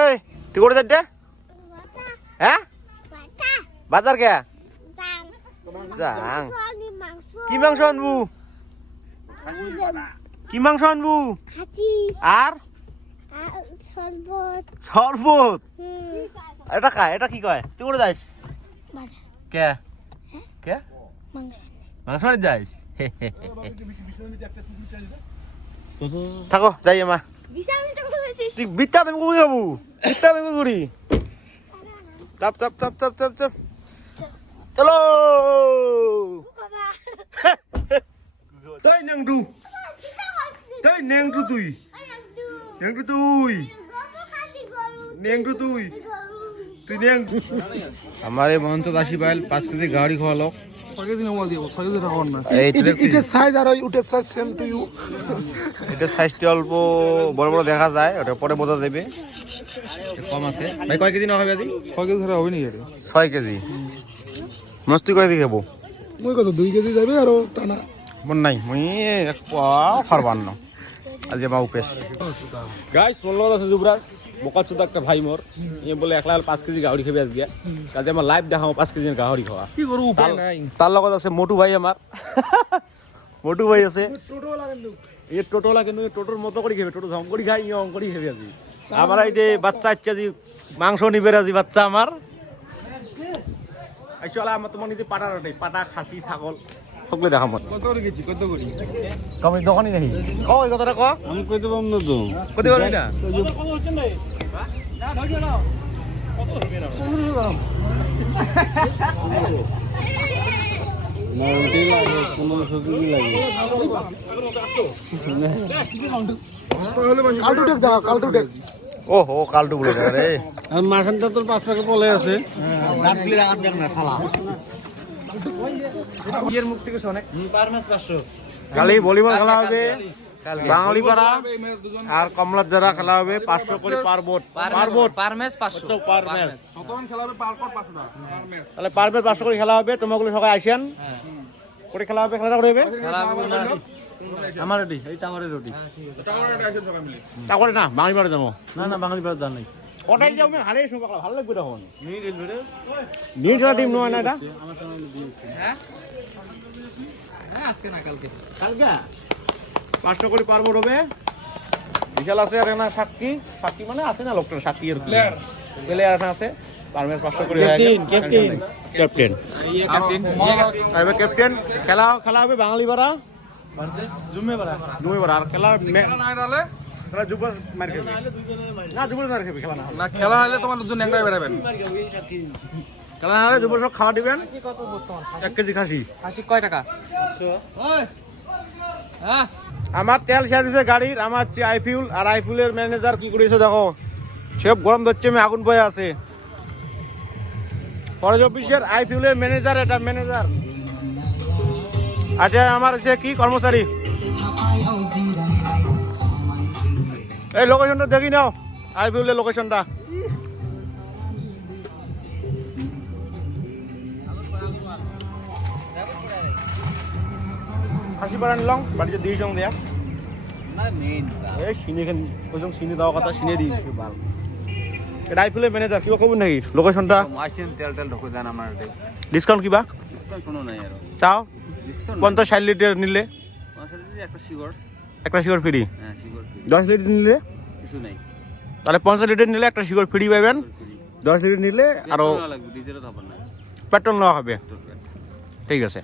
এই তুই করে যাচ্ছে হ্যাঁ বাজার কে যাং কি মাংস আনবু কি মাংস আনবু আর শরবত এটা খায় এটা কি কয় তুই করে যাস কে কে মাংস আনি যাইস থাকো যাই মা তুই বিত্তা দেবো কই যাবো বিত্তা দেবো করি চাপ চাপ চাপ চাপ চাপ চাপ চলো তাই নেংটু তাই নেংটু তুই নেংটু তুই নেংটু তুই তুই নেং हमारे महंत दासी भाई 5 केजी गाड़ी खवालो 6 केजी नवा दियो 6 केजी রাখুন না এটা সাইজ আর ওইটার সাইজ সেম টু ইউ এটা সাইজটা অল্প বড় বড় দেখা যায় ওটা পরে বোঝা যাবে কম আছে ভাই কয় কেজি না হবে আজি 6 কেজি ধরে হবে নি এর 6 কেজি মস্তি কয় দি খাবো মই কত 2 কেজি যাবে আর টানা মন নাই মই এক পাও খারবান না আজ মা উপেশ গাইস বললো আছে যুবরাজ বোকাচোদা একটা ভাই মোর এ বলে একলা 5 কেজি গাহরি খাবে আজকে কাজে আমার লাইভ দেখাও 5 কেজি গাহরি খাওয়া কি করব উপায় নাই তার লগত আছে মোটু ভাই আমার মোটু ভাই আছে টোটোলা কিন্তু এই টোটোলা কিন্তু টোটোর মতো করে খাবে টোটো ঝম করে খাই ইয়ং করে খাবে আজি আমার এই যে বাচ্চা আচ্ছা জি মাংস নিবে আজি বাচ্চা আমার আইছলা আমার তো মনে যে পাটা রটে পাটা খাসি ছাগল সকলে দেখাম কত করে গেছি কত করে কমে দোকানই নাই ও এই কথাটা ক আমি কইতে পারব না তো কইতে পারবি না কত হচ্ছে না না ধরে নাও কত হবে না না উঠে লাগে 1500 কেজি লাগে কালটু টেক দাও কালটু টেক ওহো কালটু বলে রে আর মাখানটা তোর 5 টাকা পলে আছে দাঁত গুলি রাখাত দেখ না খালা এর মুখ থেকে শোনে পার ম্যাচ 500 কালি ভলিবল খেলা হবে বাঙালি পাড়া আর কমলার জরা খেলা হবে 500 করে পার বোট পার ম্যাচ 500 তো পার ম্যাচ শতন খেলা হবে পার কোট 500 টাকা পার ম্যাচ তাহলে পার ম্যাচ 500 করে খেলা হবে তোমাগুলো সবাই আসেন করে খেলা হবে খেলাটা করে হবে খেলা হবে আমার রেডি এই টাওয়ারের রুটি টাওয়ারে আসেন সবাই মিলে টাওয়ারে না বাঙালি পাড়া যাবো না না বাঙালি পাড়া জান নাই ওটাই যাও আমি হারে শুনো ভালো লাগবে তখন নিয়ে রেল ভিডিও নিয়ে যাওয়া টিম নয় না এটা আমার চ্যানেলে দিয়েছে হ্যাঁ হ্যাঁ আজকে না কালকে কালকে 500 করে পারবো হবে বিশাল আছে আর না সাক্ষী সাক্ষী মানে আছে না লোকটা সাক্ষী এর প্লেয়ার একটা আছে পারমেস 500 করে ক্যাপ্টেন ক্যাপ্টেন আর ক্যাপ্টেন খেলা হবে বাঙালি পাড়া ভার্সেস জুমে পাড়া আর খেলা না হলে খেলা যুবরাজ মার খাবে না যুবরাজ মার খাবে খেলা না খেলা হলে তোমার দুজন একটাই বেরাবেন খেলা না হলে যুবরাজ খাওয়া দিবেন কত বর্তমান 1 কেজি খাসি কয় টাকা 100 হ্যাঁ আমার তেল শেষ হয়েছে গাড়ির আমার আইফিউল আর আইফিউলের ম্যানেজার কি করেছে দেখো সব গরম ধরছে আমি আগুন বয়ে আছে ফরেজ অফিসের আইফিউলের ম্যানেজার এটা ম্যানেজার আচ্ছা আমার সে কি কর্মচারী এই লোকেশনটা দেখি নাও আইফিউলের লোকেশনটা খাসি পাড়া নিলাম বাড়িতে দিয়ে যাও দেয়া এই সিনে এখানে ওইসব সিনে দেওয়া কথা সিনে দিই রাইফেলের ম্যানেজার কিবা কব নাকি লোকেশনটা আসেন তেল ঢুকে দেন আমার ডিসকাউন্ট কিবা ডিসকাউন্ট কোনো নাই আর তাও 50-60 লিটার নিলে 50 লিটার একটা শিগর ফ্রি হ্যাঁ শিগর ফ্রি 10 লিটার নিলে কিছু নাই তাহলে 50 লিটার নিলে একটা শিগর ফ্রি পাবেন 10 লিটার নিলে আরো ডিজেলও হবে না পেট্রোল নেওয়া হবে ঠিক আছে